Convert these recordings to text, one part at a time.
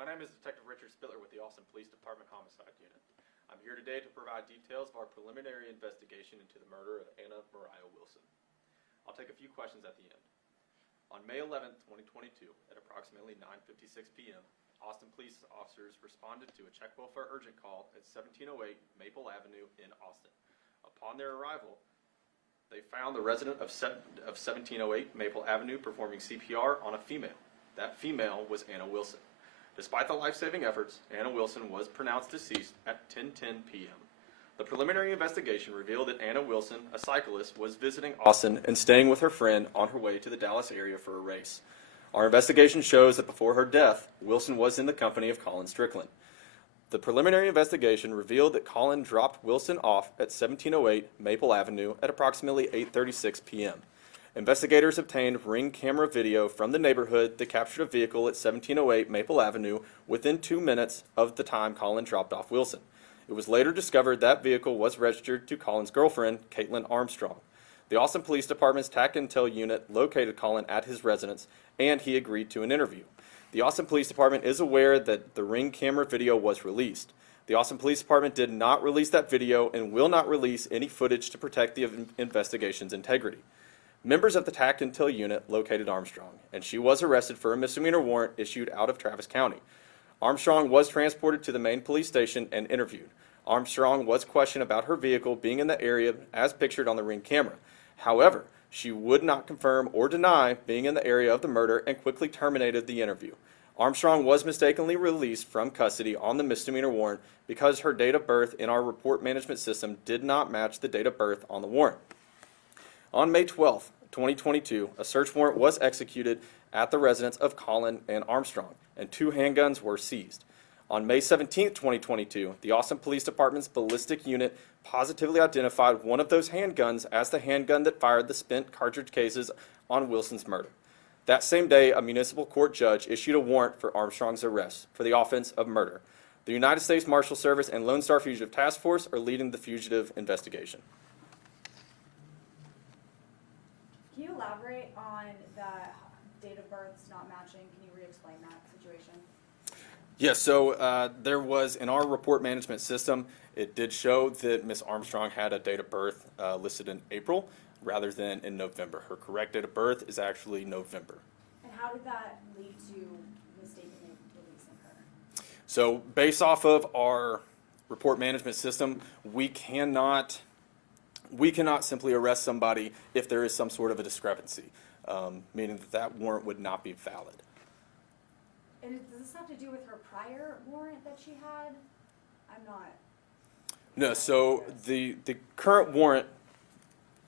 My name is Detective Richard Spitler with the Austin Police Department Homicide Unit. I'm here today to provide details of our preliminary investigation into the murder of Anna Moriah Wilson. I'll take a few questions at the end. On May 11, 2022, at approximately 9:56 p.m., Austin police officers responded to a check welfare urgent call at 1708 Maple Avenue in Austin. Upon their arrival, they found the resident of 1708 Maple Avenue performing CPR on a female. That female was Anna Wilson. Despite the life-saving efforts, Anna Wilson was pronounced deceased at 10:10 p.m. The preliminary investigation revealed that Anna Wilson, a cyclist, was visiting Austin and staying with her friend on her way to the Dallas area for a race. Our investigation shows that before her death, Wilson was in the company of Colin Strickland. The preliminary investigation revealed that Colin dropped Wilson off at 1708 Maple Avenue at approximately 8:36 p.m. Investigators obtained Ring camera video from the neighborhood that captured a vehicle at 1708 Maple Avenue within 2 minutes of the time Colin dropped off Wilson. It was later discovered that vehicle was registered to Colin's girlfriend, Caitlin Armstrong. The Austin Police Department's TAC Intel unit located Colin at his residence, and he agreed to an interview. The Austin Police Department is aware that the Ring camera video was released. The Austin Police Department did not release that video and will not release any footage to protect the investigation's integrity. Members of the TAC Intel unit located Armstrong, and she was arrested for a misdemeanor warrant issued out of Travis County. Armstrong was transported to the main police station and interviewed. Armstrong was questioned about her vehicle being in the area as pictured on the Ring camera. However, she would not confirm or deny being in the area of the murder and quickly terminated the interview. Armstrong was mistakenly released from custody on the misdemeanor warrant because her date of birth in our report management system did not match the date of birth on the warrant. On May 12, 2022, a search warrant was executed at the residence of Colin and Armstrong, and 2 handguns were seized. On May 17, 2022, the Austin Police Department's ballistic unit positively identified one of those handguns as the handgun that fired the spent cartridge cases on Wilson's murder. That same day, a municipal court judge issued a warrant for Armstrong's arrest for the offense of murder. The United States Marshal Service and Lone Star Fugitive Task Force are leading the fugitive investigation. Can you elaborate on the date of births not matching? Can you re-explain that situation? Yes, so there was, in our report management system, it did show that Ms. Armstrong had a date of birth listed in April rather than in November. Her correct date of birth is actually November. And how did that lead to mistakenly releasing her? So based off of our report management system, we cannot simply arrest somebody if there is some sort of a discrepancy, meaning that warrant would not be valid. And does this have to do with her prior warrant that she had? I'm not. No, so the current warrant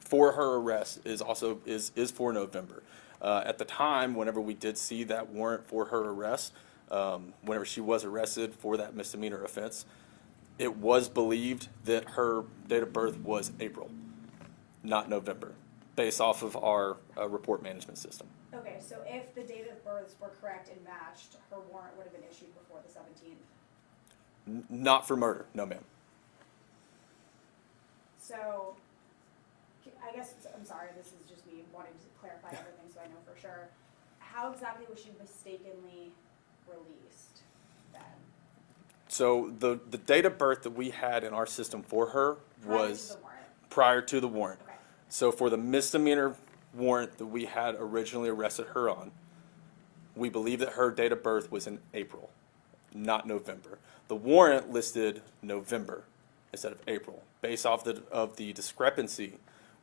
for her arrest is for November. At the time, whenever we did see that warrant for her arrest, whenever she was arrested for that misdemeanor offense, it was believed that her date of birth was April, not November, based off of our report management system. Okay, so if the date of births were correct and matched, her warrant would have been issued before the 17th? Not for murder, no ma'am. So, I guess, I'm sorry, this is just me wanting to clarify everything so I know for sure. How exactly was she mistakenly released then? So the date of birth that we had in our system for her was prior to the warrant. Okay. Okay. So for the misdemeanor warrant that we had originally arrested her on, we believe that her date of birth was in April, not November. The warrant listed November instead of April. Based off of the discrepancy,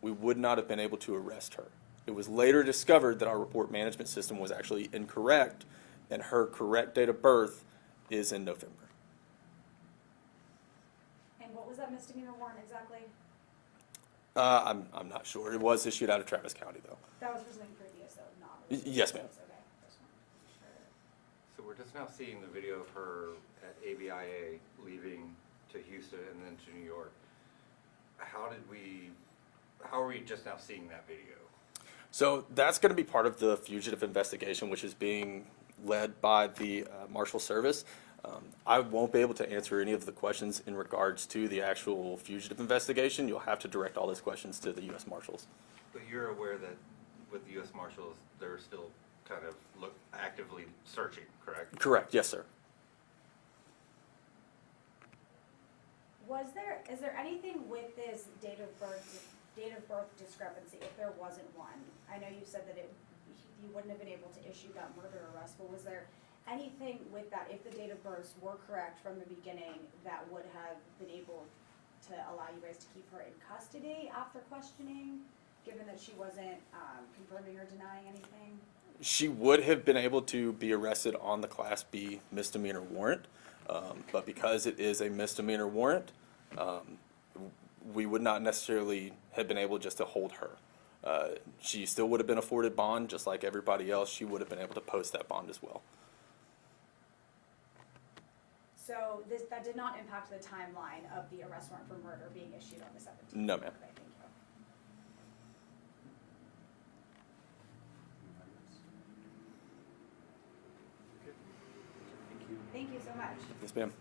we would not have been able to arrest her. It was later discovered that our report management system was actually incorrect, and her correct date of birth is in November. And what was that misdemeanor warrant exactly? I'm not sure. It was issued out of Travis County, though. That was for something previous, though, not. Yes, ma'am. Okay. Just wanted to make sure. So we're just now seeing the video of her at ABIA leaving to Houston and then to New York. How are we just now seeing that video? So that's going to be part of the fugitive investigation, which is being led by the Marshal Service. I won't be able to answer any of the questions in regards to the actual fugitive investigation. You'll have to direct all those questions to the U.S. Marshals. But you're aware that with the U.S. Marshals, they're still kind of actively searching, correct? Correct, yes, sir. Is there anything with this date of birth discrepancy, if there wasn't one? I know you said that you wouldn't have been able to issue that murder arrest, but was there anything with that, if the date of births were correct from the beginning, that would have been able to allow you guys to keep her in custody after questioning, given that she wasn't confirming or denying anything? She would have been able to be arrested on the Class B misdemeanor warrant, but because it is a misdemeanor warrant, we would not necessarily have been able just to hold her. She still would have been afforded bond, just like everybody else. She would have been able to post that bond as well. So that did not impact the timeline of the arrest warrant for murder being issued on the 17th? No, ma'am. Okay, thank you. Thank you so much. Yes, ma'am.